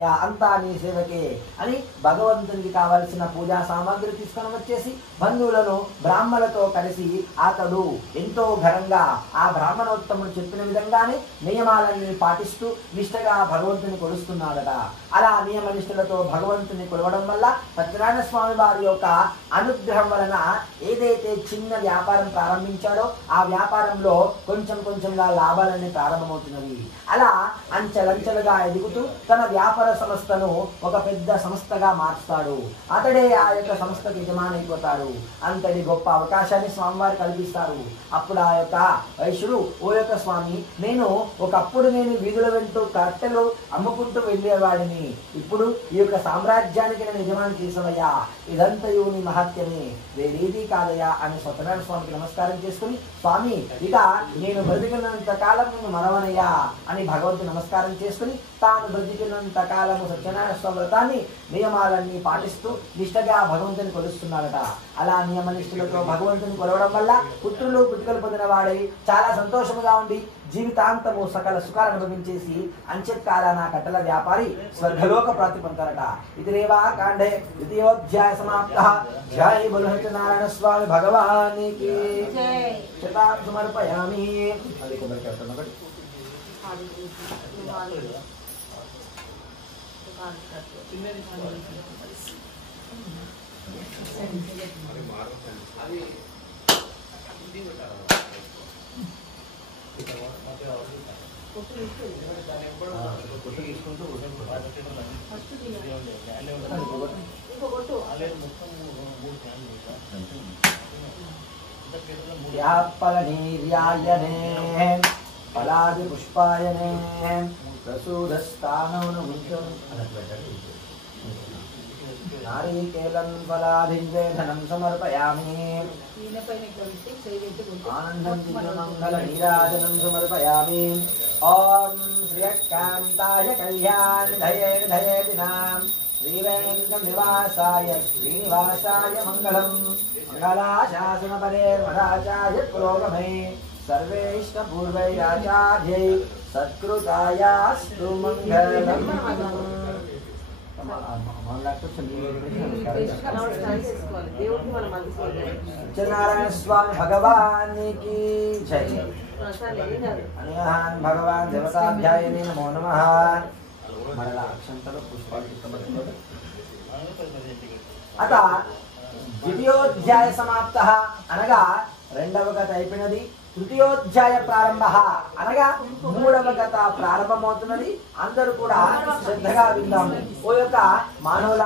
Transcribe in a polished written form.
అంతా నీ సేవకే అని భగవంతునికి కావలసిన పూజా సామాగ్రి తీసుకొని వచ్చేసి బంధువులను బ్రాహ్మణులతో కలిసి అతడు ఎంతో ఘనంగా ఆ బ్రాహ్మణోత్తముడు చెప్పిన విధంగానే నియమాలన్నీ పాటిస్తూ నిష్ఠగా భగవంతుని కొలుస్తున్నాడట. అలా నియమ నిష్ఠలతో భగవంతుని కొలవడం వల్ల సత్యనారాయణ స్వామి వారి యొక్క అనుగ్రహం వలన ఏదైతే చిన్న వ్యాపారం ప్రారంభించాడో ఆ వ్యాపారంలో కొంచెం కొంచెంగా లాభాలన్నీ ప్రారంభమవుతున్నవి. అలా అంచెలంచెలుగా ఎదుగుతూ తన వ్యాపార సంస్థను ఒక పెద్ద సంస్థగా మార్చుతాడు. అతడే ఆ యొక్క సంస్థకు యజమానైపోతాడు. అంతటి గొప్ప అవకాశాన్ని స్వామివారు కల్పిస్తారు. అప్పుడు ఆ యొక్క వైశ్యుడు, ఓ యొక్క స్వామి, ఒకప్పుడు నేను వీధుల వెంటూ కట్టెలు అమ్ముకుంటూ వెళ్ళేవాడిని, ఇప్పుడు ఈ యొక్క సామ్రాజ్యానికి నేను యజమాని చేసావయ్యా, ఇదంతయు నీ మహత్యమే, వేరేది కాదయ్యా అని సత్యనారాయణ స్వామికి నమస్కారం చేసుకుని, స్వామి ఇక నేను బ్రతికినంత కాలం నేను మరవనయ్యా అని భగవంతుని నమస్కారం చేసుకుని తాను బ్రతికినంత కాలము సత్యనారాయణ స్వామి వ్రతాన్ని నియమాలన్నీ పాటిస్తూ నిష్ఠగా భగవంతుని కొలుస్తున్నాడట. అలా నియమ నిష్ఠలతో భగవంతుని కొలవడం వల్ల పుత్రులు పుట్టుకలు పొందిన వాడై చాలా సంతోషముగా ఉండి జీవితాంతము సకల సుఖాలు అనుభవించేసి అంచెత్కాలాన కట్టల వ్యాపారి స్వర్గలోక ప్రాప్తి పొందుతారట. ఇది రేవా కాండే ద్వితీయోధ్యాయ సమాప్తః. జై బోలో సత్యనారాయణ స్వామి భగవానికి శతాం సమర్పయామి. ఫలనీర్యాయనే ఫలాది పుష్పాయనే ప్రసూదస్థానముంచం నారీకేలం ఫలాధివేదనం సమర్పయామి. ఆనందం మంగళ నీరాజనం సమర్పయామి. ఓం శ్రీకాంతాయ కళ్యాణధయే ధయేతినాం శ్రీవేంకట నివాసాయ శ్రీనివాసాయ మంగళం. మంగళాశాసనపరే వరాచార్య పురోగమే సర్వేష్టపూర్వైరాచార్యై సత్కృతాయాస్తు మంగళం. సత్యనారాయణ స్వామి భగవానికి జై. అన్యాన్ భగవాన్ దేవతాధ్యాయనే నమో నమః. మరలా అక్షంతలు పుష్పాలు అత ద్వితీయోధ్యాయ సమాప్తః అనగా రెండవ కథ అయిపోయినది. తృతీయోధ్యాయ ప్రారంభ అనగా మూడవ కథ ప్రారంభమవుతున్నది. అందరూ కూడా శ్రద్ధగా విందాము. ఓ యొక్క మానవుల